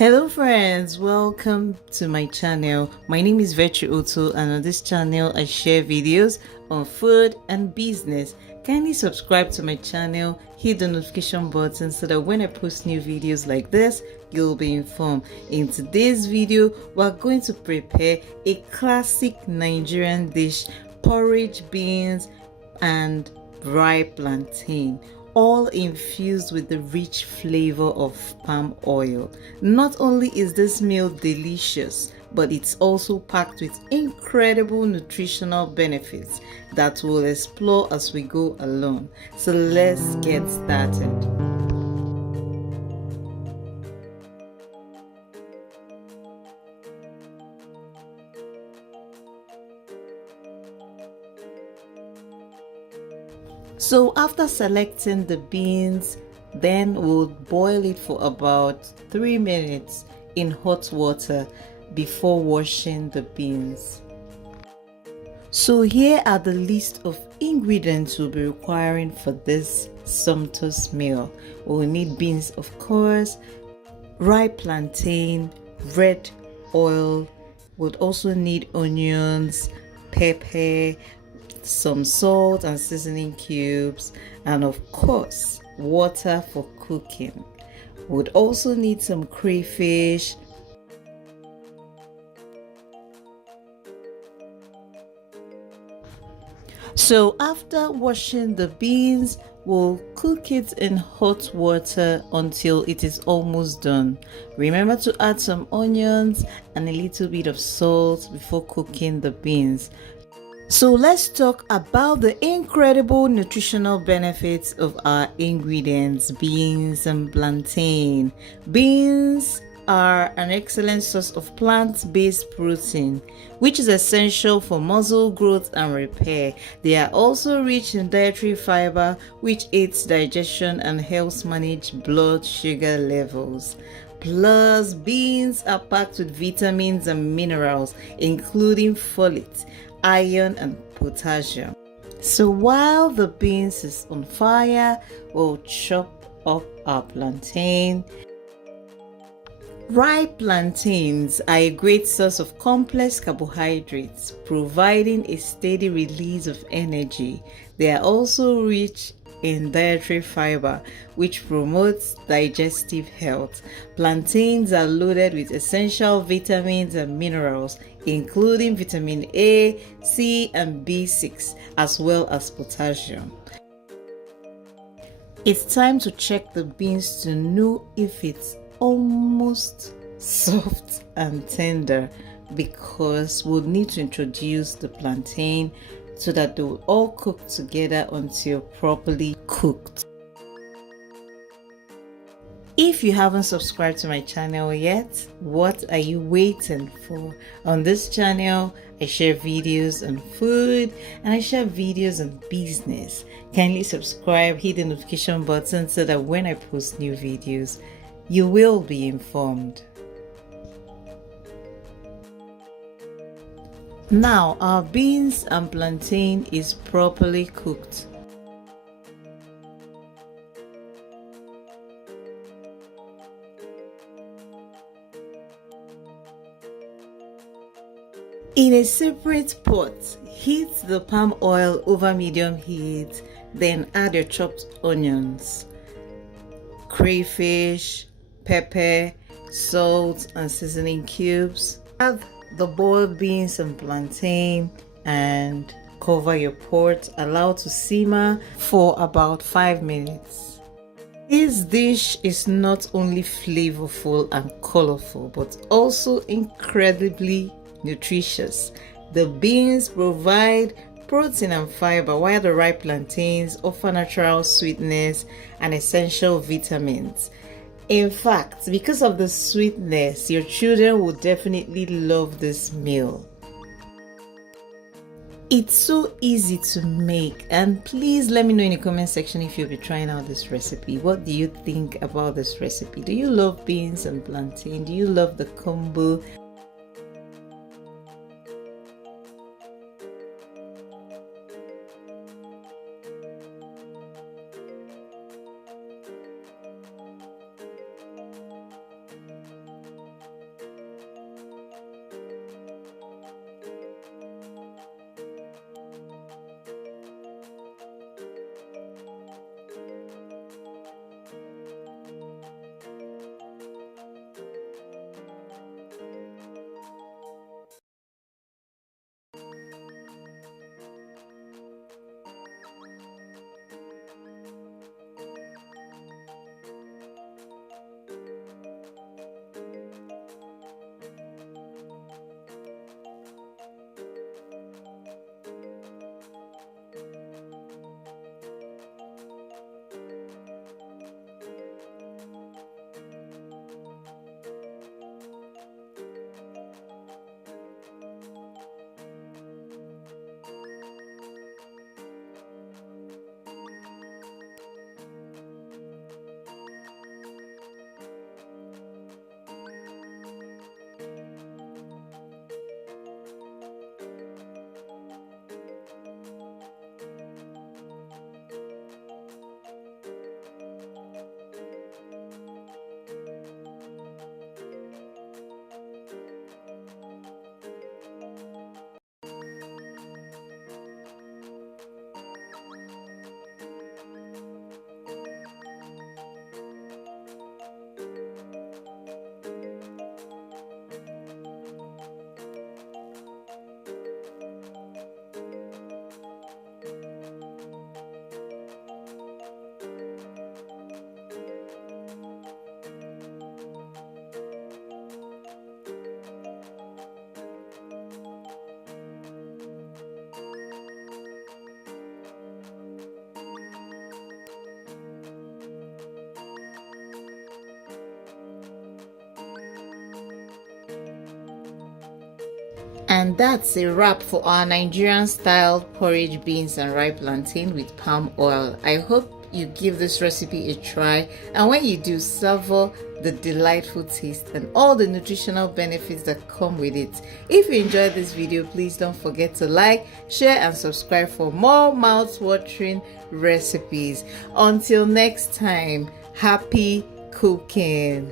Hello friends, welcome to my channel. My name is Otto, and on this channel I share videos on food and business. Kindly subscribe to my channel, hit the notification button so that when I post new videos like this, you'll be informed. In today's video, we're going to prepare a classic Nigerian dish, porridge, beans and dry plantain, all infused with the rich flavor of palm oil. Not only is this meal delicious, but it's also packed with incredible nutritional benefits that we'll explore as we go along. So let's get started. So after selecting the beans, then we'll boil it for about 3 minutes in hot water before washing the beans. So here are the list of ingredients we'll be requiring for this sumptuous meal. We'll need beans, of course, ripe plantain, red oil. We'll also need onions, pepper, some salt and seasoning cubes, and of course water for cooking. Would also need some crayfish, so after washing the beans, we'll cook it in hot water until it is almost done. Remember to add some onions and a little bit of salt before cooking the beans. So let's talk about the incredible nutritional benefits of our ingredients, beans and plantain. Beans are an excellent source of plant-based protein, which is essential for muscle growth and repair. They are also rich in dietary fiber, which aids digestion and helps manage blood sugar levels. Plus, beans are packed with vitamins and minerals, including folate, iron and potassium. So while the beans is on fire, we'll chop up our plantain. Ripe plantains are a great source of complex carbohydrates, providing a steady release of energy. They are also rich in dietary fiber, which promotes digestive health. Plantains are loaded with essential vitamins and minerals, including vitamin A, C, and B6, as well as potassium. It's time to check the beans to know if it's almost soft and tender, because we'll need to introduce the plantain so that they will all cook together until properly cooked. If you haven't subscribed to my channel yet, what are you waiting for? On this channel, I share videos on food and I share videos on business. Kindly subscribe, hit the notification button so that when I post new videos, you will be informed. Now our beans and plantain is properly cooked. In a separate pot, heat the palm oil over medium heat, then add your chopped onions, crayfish, pepper, salt and seasoning cubes. Add the boiled beans and plantain and cover your pot. Allow to simmer for about 5 minutes. This dish is not only flavorful and colorful, but also incredibly nutritious. The beans provide protein and fiber, while the ripe plantains offer natural sweetness and essential vitamins. In fact, because of the sweetness, your children will definitely love this meal. It's so easy to make, and please let me know in the comment section if you'll be trying out this recipe. What do you think about this recipe? Do you love beans and plantain? Do you love the combo? And that's a wrap for our Nigerian style porridge beans and ripe plantain with palm oil. I hope you give this recipe a try, and when you do, savor the delightful taste and all the nutritional benefits that come with it. If you enjoyed this video, please don't forget to like, share and subscribe for more mouth-watering recipes. Until next time, happy cooking.